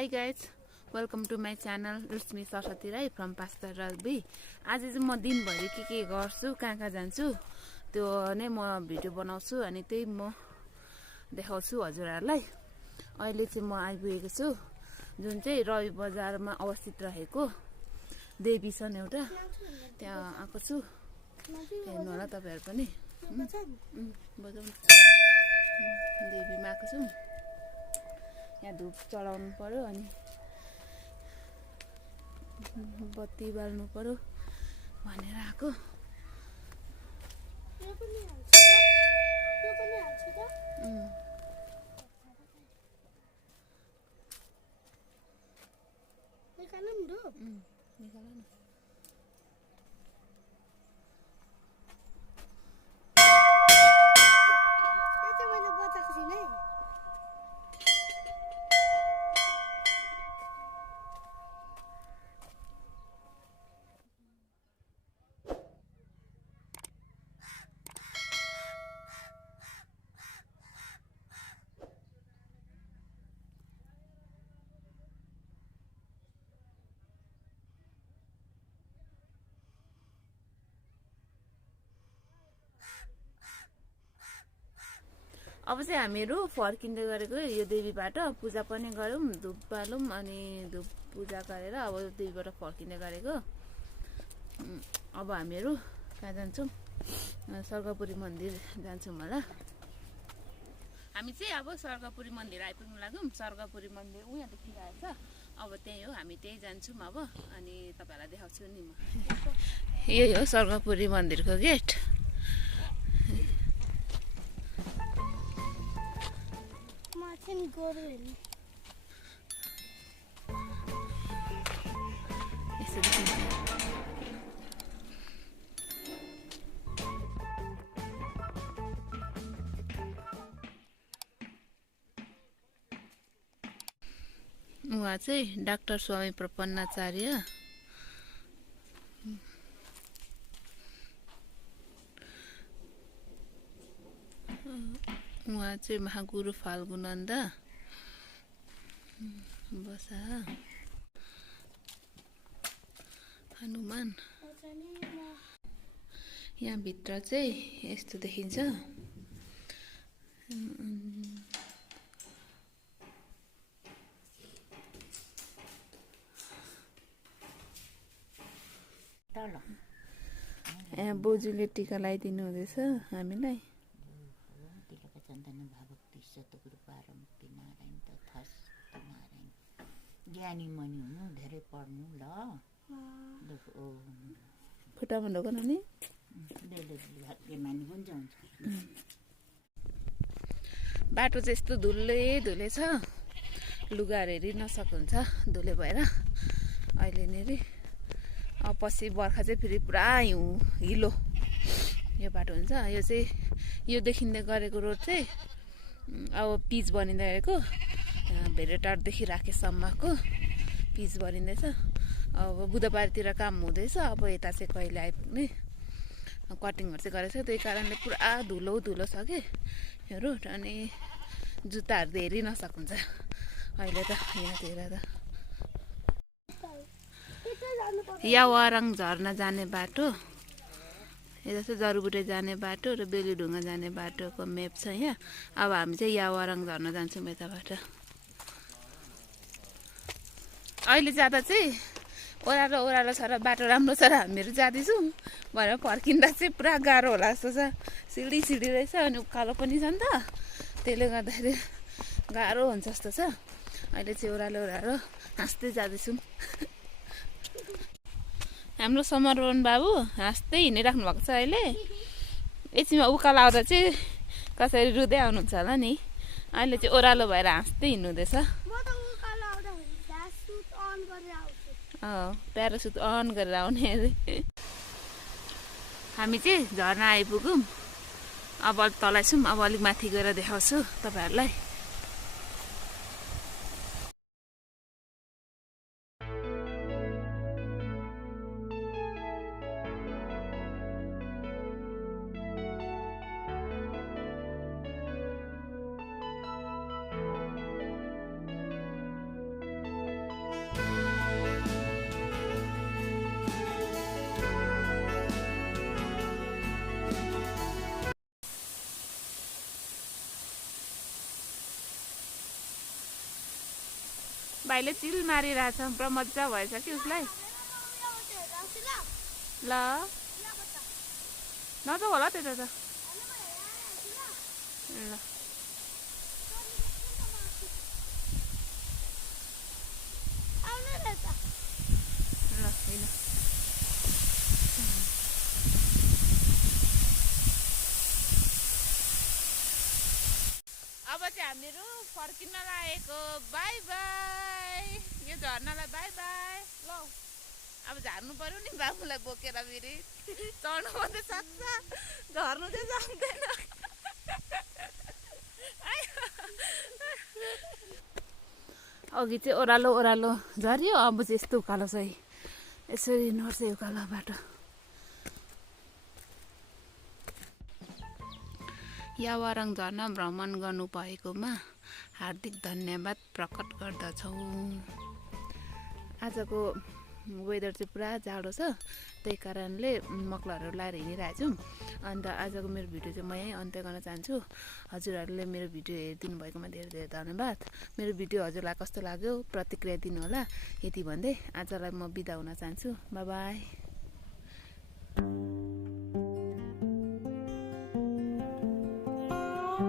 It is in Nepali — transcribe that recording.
Hi guys, welcome to my channel. It's me Saraswati Rai from Panchthar Rabi. आज चाहिँ म दिनभरि के गर्छु, कहाँ जान्छु त्यो नै म भिडियो बनाउँछु अनि त्यही म देखाउँछु हजुरहरुलाई। अहिले चाहिँ म आइपुगेको छु जुन चाहिँ रवि बजारमा अवस्थित रहेको देवी छन् एउटा त्यहाँ आएको छु। हेर्नु होला तपाईहरु पनि। बजाउनु देवीमा आएको छु। यहाँ धूप चढाउनु पर्यो अनि बत्ती बाल्नु पर्यो भनेर आएको। अब चाहिँ हामीहरु फर्किँदै गरेको यो देवीबाट पूजा पनि गरौँ, धूप बालौँ अनि धूप पूजा गरेर अब देवीबाट फर्किँदै गरेको। अब हामीहरु कहाँ जान्छौँ? सर्गपुरी मन्दिर जान्छौँ होला। हामी चाहिँ अब सर्गपुरी मन्दिर आइपुग्नु लाग्यौं। सर्गपुरी मन्दिर उहाँ देखिरहेको छ। अब त्यही हो, हामी त्यही जान्छौँ अब अनि तपाईहरुलाई देखाउँछु नि म। यही हो सर्गपुरी मन्दिरको गेट। उहाँ चाहिँ डाक्टर स्वामी प्रपन्नाचार्य। उहाँ चाहिँ महागुरु फाल्गुनन्द बसा हनुमान। यहाँ भित्र चाहिँ यस्तो देखिन्छ। यहाँ बोजूले टीका लगाइदिनु हुँदैछ हामीलाई। ज्ञानी मनी हुनु, धेरै पढ्नु ल। खुट्टामा ढोका नि बाटो चाहिँ यस्तो धुलै छ, लुगाहरू हेरि नसक्नुहुन्छ धुले भएर अहिले नेरि। अब पछि बर्खा चाहिँ फेरि पुरा हिलो यो बाटो हुन्छ। यो चाहिँ यो देखिँदै गरेको रोड चाहिँ अब पिच बनिँदै गएको, भेरेटारदेखि राखेसम्मको पिच बनिँदैछ। अब बुधबारतिर काम हुँदैछ। अब यता चाहिँ कहिले आइपुग्ने कटिङहरू चाहिँ गरेको छ, त्यही कारणले पुरा धुलो छ कि यो रोड। अनि जुत्ताहरू हेरि नसक्नुहुन्छ अहिले त। यहाँतिर त यावाराङ झर्ना जाने बाटो, यता चाहिँ जरुबुटे जाने बाटो र बेलीढुङ्गा जाने बाटोको मेप छ यहाँ। अब हामी चाहिँ यावाराङ झर्ना जान्छौँ यताबाट। अहिले जाँदा चाहिँ ओह्रालो छ र बाटो राम्रो छ र हामीहरू जाँदैछौँ भनेर फर्किँदा चाहिँ पुरा गाह्रो होला जस्तो छ। सिडी रहेछ अनि उकालो पनि छ नि त, त्यसले गर्दाखेरि गाह्रो हुन्छ जस्तो छ। अहिले चाहिँ ओह्रालो हाँस्दै जाँदैछौँ। हाम्रो समर्पण बाबु हाँस्दै हिँडिराख्नु भएको छ अहिले। एकछिनमा उकालो आउँदा चाहिँ कसरी रुँदै आउनुहुन्छ होला नि। अहिले चाहिँ ओह्रालो भएर हाँस्दै हिँड्नुहुँदैछ। प्यारासुट अन गरेर आउने अरे। हामी चाहिँ झर्ना आइपुग्यौँ। अब अलिक तलै छौँ। अब अलिक माथि गएर देखाउँछु तपाईहरुलाई। भाइले चिल मारिरहेछ पुरा मजा भएछ कि उसलाई ल नजाऊ होला त्यता त ल ल होइन अब चाहिँ हामीहरू फर्किन लागेको बाई बाई यो झर्नालाई बाई बाई ल अब झार्नु पर्यो नि बाबुलाई बोकेर फेरि चढ्नु मात्रै सक्छ झर्नु चाहिँ सक्दैन अघि चाहिँ ओह्रालो ओह्रालो झऱ्यो अब चाहिँ यस्तो उकालो छ है यसरी नर्छ उकालो बाटो यावारङ झर्ना भ्रमण गर्नु भएकोमा हार्दिक धन्यवाद प्रकट गर्दछौँ आजको वेदर चाहिँ पुरा जाडो छ त्यही कारणले मक्लरहरू लाएर हिँडिरहेको छौँ अन्त आजको मेरो भिडियो चाहिँ म यहीँ अन्त्य गर्न चाहन्छु हजुरहरूले मेरो भिडियो हेरिदिनु भएकोमा धेरै धेरै धन्यवाद मेरो भिडियो हजुरलाई कस्तो लाग्यो प्रतिक्रिया दिनु होला यति भन्दै आजलाई म बिदा हुन चाहन्छु बाई बाई